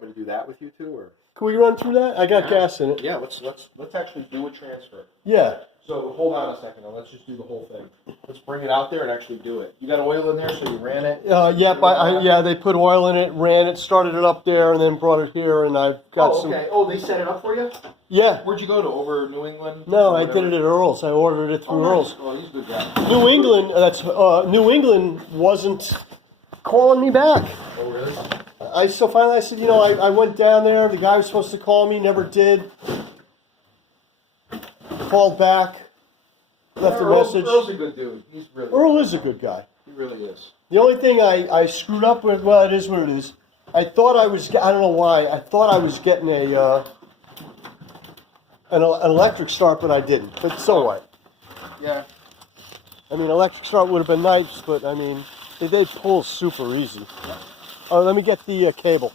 want me to do that with you too, or? Can we run through that? I got gas in it. Yeah, let's actually do a transfer. Yeah. So hold on a second, let's just do the whole thing. Let's bring it out there and actually do it. You got oil in there, so you ran it? Yeah, they put oil in it, ran it, started it up there, and then brought it here, and I've got some... Oh, they set it up for you? Yeah. Where'd you go to, over New England? No, I did it at Earl's. I ordered it through Earl's. Oh, he's a good guy. New England wasn't calling me back. Oh, really? So finally I said, I went down there, the guy was supposed to call me, never did. Called back, left a message. Earl's a good dude. He's really Earl is a good guy. He really is. The only thing I screwed up with, well, it is what it is. I thought I don't know why, I thought I was getting an electric start, but I didn't. But so what? Yeah. I mean, electric start would have been nice, but I mean, they pull super easy. Oh, let me get the cable.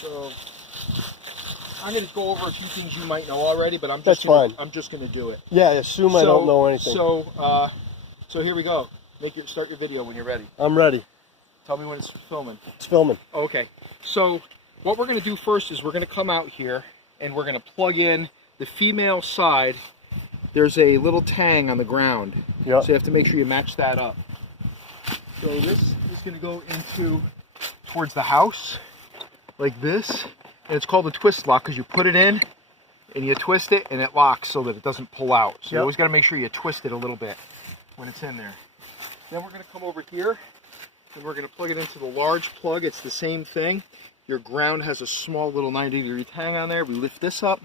So I'm going to go over a few things you might know already, but I'm just going to do it. Yeah, assume I don't know anything. So here we go. Start your video when you're ready. I'm ready. Tell me when it's filming. It's filming. Okay. So what we're going to do first is we're going to come out here and we're going to plug in the female side. There's a little tang on the ground. Yep. So you have to make sure you match that up. So this is going to go towards the house like this. And it's called a twist lock because you put it in and you twist it and it locks so that it doesn't pull out. So you always got to make sure you twist it a little bit when it's in there. Then we're going to come over here and we're going to plug it into the large plug. It's the same thing. Your ground has a small little 90-degree tang on there. We lift this up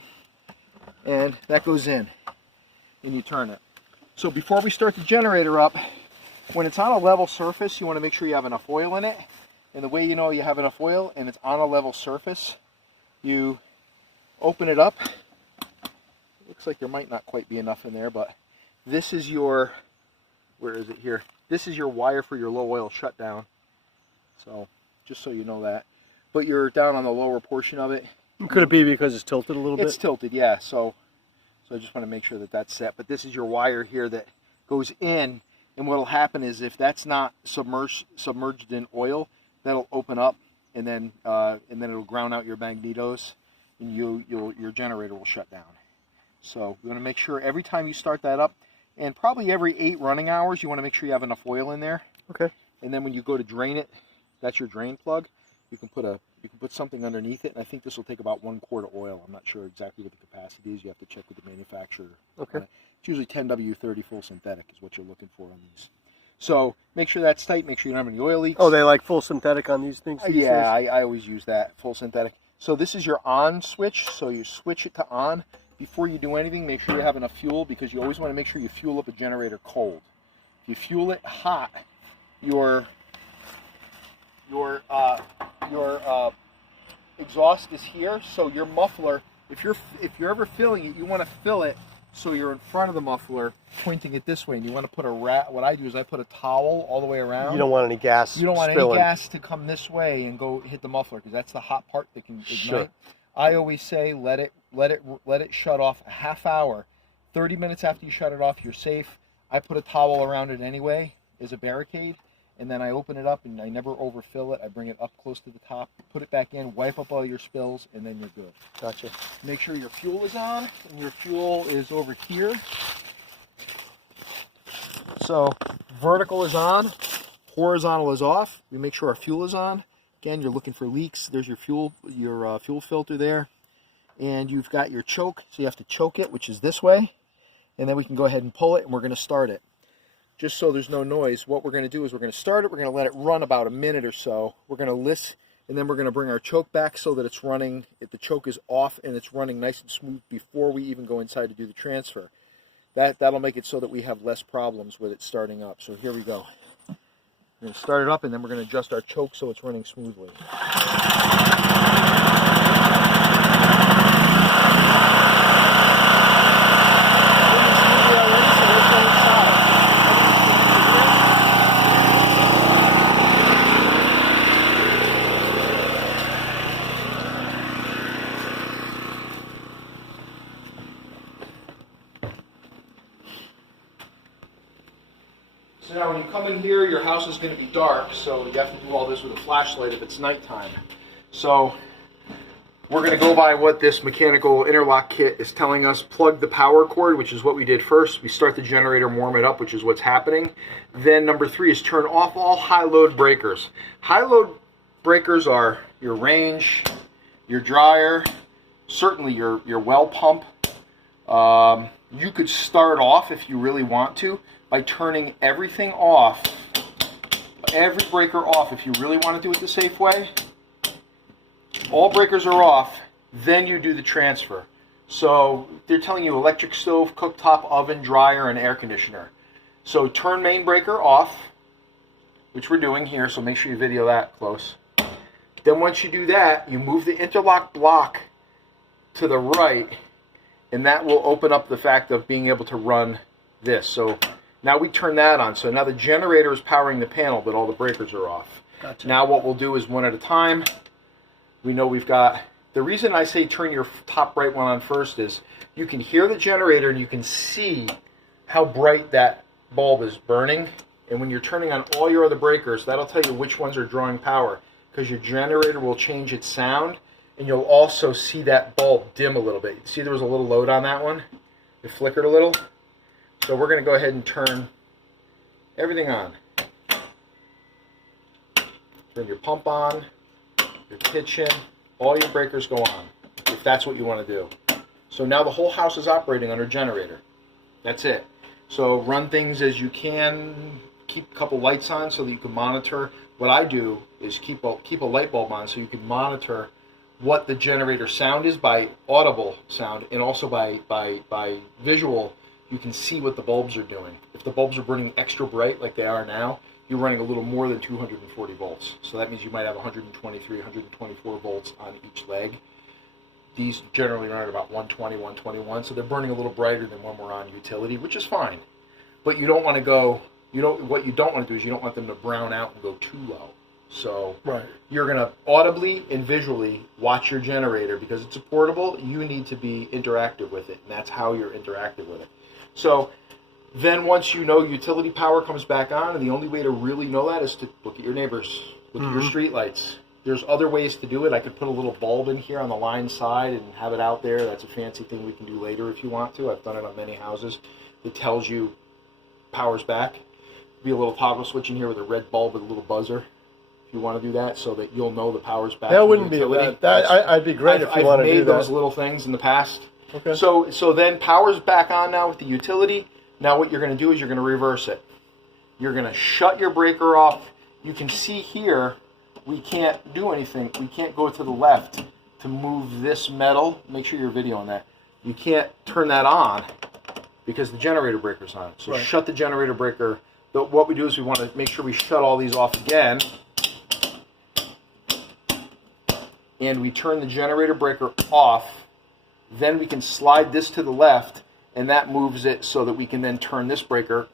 and that goes in and you turn it. So before we start the generator up, when it's on a level surface, you want to make sure you have enough oil in it. And the way you know you have enough oil and it's on a level surface, you open it up. It looks like there might not quite be enough in there, but this is your, where is it here? This is your wire for your low oil shutdown. So just so you know that. But you're down on the lower portion of it. Could it be because it's tilted a little bit? It's tilted, yeah. So I just want to make sure that that's set. But this is your wire here that goes in. And what will happen is if that's not submerged in oil, that'll open up and then it'll ground out your magnetos and your generator will shut down. So you want to make sure every time you start that up, and probably every 8 running hours, you want to make sure you have enough oil in there. Okay. And then when you go to drain it, that's your drain plug. You can put something underneath it, and I think this will take about 1 quart of oil. I'm not sure exactly what the capacity is. You have to check with the manufacturer. Okay. It's usually 10W30 full synthetic is what you're looking for on these. So make sure that's tight. Make sure you don't have any oil leaks. Oh, they like full synthetic on these things? Yeah, I always use that, full synthetic. So this is your on switch. So you switch it to on. Before you do anything, make sure you have enough fuel because you always want to make sure you fuel up a generator cold. If you fuel it hot, your exhaust is here. So your muffler, if you're ever filling it, you want to fill it so you're in front of the muffler, pointing it this way, and you want to put what I do is I put a towel all the way around. You don't want any gas. You don't want spilling. any gas to come this way and go hit the muffler because that's the hot part that can ignite. Sure. I always say let it shut off a half hour. 30 minutes after you shut it off, you're safe. I put a towel around it anyway as a barricade, and then I open it up and I never overfill it. I bring it up close to the top, put it back in, wipe up all your spills, and then you're good. Gotcha. Make sure your fuel is on, and your fuel is over here. So vertical is on, horizontal is off. We make sure our fuel is on. Again, you're looking for leaks. There's your fuel filter there. And you've got your choke, so you have to choke it, which is this way. And then we can go ahead and pull it, and we're going to start it. Just so there's no noise, what we're going to do is we're going to start it. We're going to let it run about a minute or so. We're going to list, and then we're going to bring our choke back so that it's running, if the choke is off and it's running nice and smooth before we even go inside to do the transfer. That'll make it so that we have less problems with it starting up. So here we go. We're going to start it up, and then we're going to adjust our choke so it's running smoothly. So now when you come in here, your house is going to be dark, so you have to do all this with a flashlight if it's nighttime. So we're going to go by what this mechanical interlock kit is telling us. Plug the power cord, which is what we did first. We start the generator and warm it up, which is what's happening. Then number 3 is turn off all high load breakers. High load breakers are your range, your dryer, certainly your well pump. You could start off, if you really want to, by turning everything off, every breaker off, if you really want to do it the safe way. All breakers are off, then you do the transfer. So they're telling you electric stove, cooktop, oven, dryer, and air conditioner. So turn main breaker off, which we're doing here, so make sure you video that close. Then once you do that, you move the interlock block to the right, and that will open up the fact of being able to run this. So now we turn that on. So now the generator is powering the panel, but all the breakers are off. Gotcha. Now what we'll do is one at a time. We know we've got, the reason I say turn your top right one on first is you can hear the generator and you can see how bright that bulb is burning. And when you're turning on all your other breakers, that'll tell you which ones are drawing power, because your generator will change its sound, and you'll also see that bulb dim a little bit. You see there was a little load on that one? It flickered a little. So we're going to go ahead and turn everything on. Turn your pump on, your kitchen, all your breakers go on, if that's what you want to do. So now the whole house is operating under generator. That's it. So run things as you can, keep a couple lights on so that you can monitor. What I do is keep a light bulb on so you can monitor what the generator sound is by audible sound, and also by visual. You can see what the bulbs are doing. If the bulbs are burning extra bright like they are now, you're running a little more than 240 volts. So that means you might have 123, 124 volts on each leg. These generally run at about 120, 121, so they're burning a little brighter than when we're on utility, which is fine. But you don't want to go, what you don't want to do is you don't want them to brown out and go too low. So right. You're going to audibly and visually watch your generator. Because it's a portable, you need to be interactive with it, and that's how you're interactive with it. So then once you know utility power comes back on, and the only way to really know that is to look at your neighbors, look at your street lights. There's other ways to do it. I could put a little bulb in here on the line side and have it out there. That's a fancy thing we can do later if you want to. I've done it on many houses. It tells you power's back. Be a little toggle switch in here with a red bulb with a little buzzer if you want to do that, so that you'll know the power's back. That wouldn't be that. I'd be great if you want to do that. I've made those little things in the past. Okay. So then power's back on now with the utility. Now what you're going to do is you're going to reverse it. You're going to shut your breaker off. You can see here we can't do anything. We can't go to the left to move this metal. Make sure you're videoing that. You can't turn that on because the generator breaker's on. So right. Shut the generator breaker. What we do is we want to make sure we shut all these off again. And we turn the generator breaker off. Then we can slide this to the left, and that moves it so that we can then turn this breaker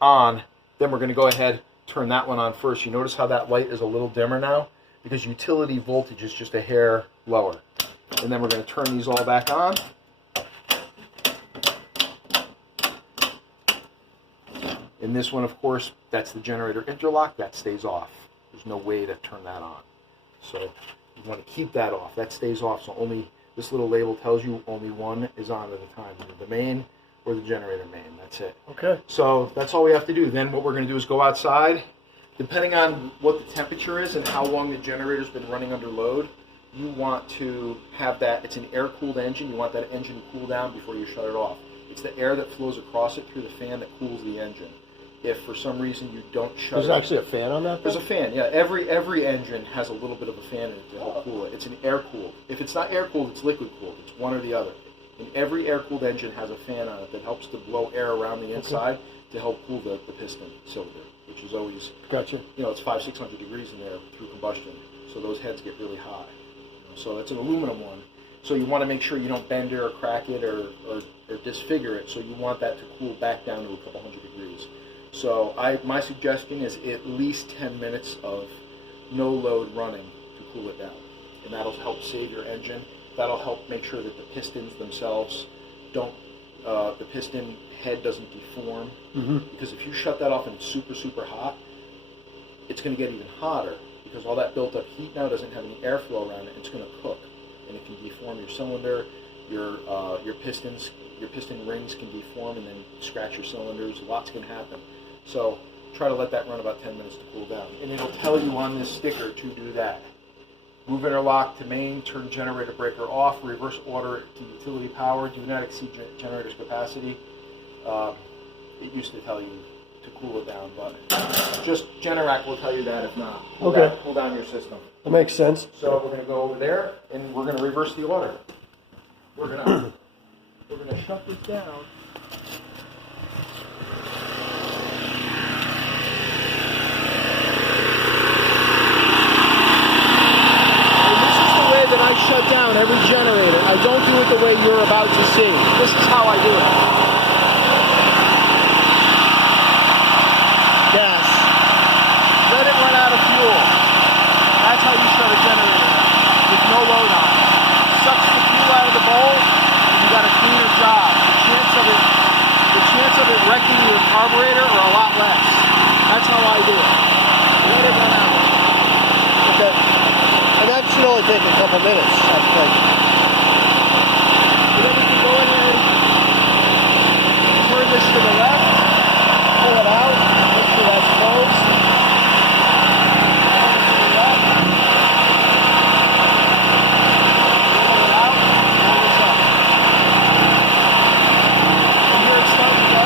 on. Then we're going to go ahead, turn that one on first. You notice how that light is a little dimmer now? Because utility voltage is just a hair lower. And then we're going to turn these all back on. And this one, of course, that's the generator interlock. That stays off. There's no way to turn that on. So you want to keep that off. That stays off, so only this little label tells you only one is on at a time, either the main or the generator main. That's it. Okay. So that's all we have to do. Then what we're going to do is go outside. Depending on what the temperature is and how long the generator's been running under load, you want to have that. It's an air-cooled engine. You want that engine to cool down before you shut it off. It's the air that flows across it through the fan that cools the engine. If for some reason you don't shut it off. There's actually a fan on that? There's a fan, yeah. Every engine has a little bit of a fan in it to help cool it. It's an air-cooled. If it's not air-cooled, it's liquid-cooled. It's one or the other. And every air-cooled engine has a fan on it that helps to blow air around the inside to help cool the piston cylinder, which is always, gotcha. It's 500-600 degrees in there through combustion. So those heads get really high. So that's an aluminum one. So you want to make sure you don't bend it or crack it or disfigure it. So you want that to cool back down to a couple hundred degrees. So my suggestion is at least 10 minutes of no load running to cool it down. And that'll help save your engine. That'll help make sure that the pistons themselves don't the piston head doesn't deform. Because if you shut that off and it's super, super hot, it's going to get even hotter because all that built up heat now doesn't have any airflow around it. It's going to cook. And if you deform your cylinder, your piston rings can deform and then scratch your cylinders. Lots can happen. So try to let that run about 10 minutes to cool down. And it'll tell you on this sticker to do that. Move interlock to main, turn generator breaker off, reverse order to utility power, do not exceed generator's capacity. It used to tell you to cool it down, but just Generac will tell you that if not. Cool down your system. That makes sense. So we're going to go over there and we're going to reverse the order. We're going to shut this down. That I shut down every generator. I don't do it the way you're about to see. This is how I do it. Gas. Let it run out of fuel. That's how you shut a generator down, with no load on it. Sucks the fuel out of the bowl, and you got a cleaner job. The chance of it wrecking your carburetor are a lot less. That's how I do it. Let it run out. Okay. And that should only take a couple minutes, I think. And then we can go ahead, turn this to the left, pull it out, make sure that's closed. Turn it to the left. Pull it out, pull this up. And here it's starting to go.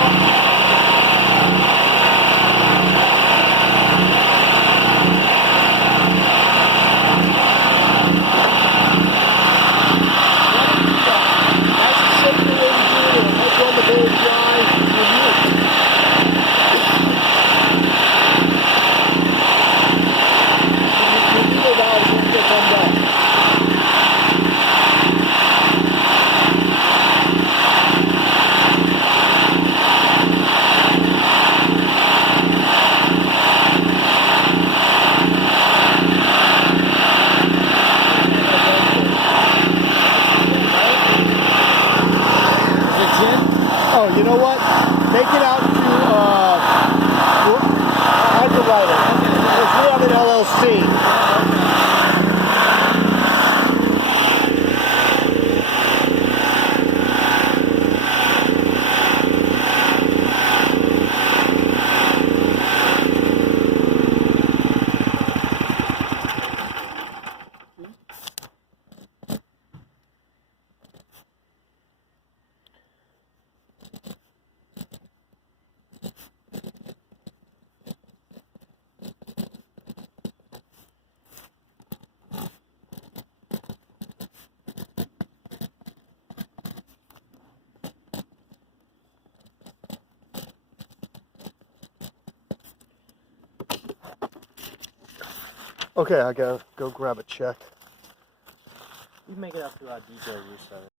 Oh, you know what? Make it out to underwriter. Because we have an LLC. Okay, I gotta go grab a check. You can make it up through our detail use of it.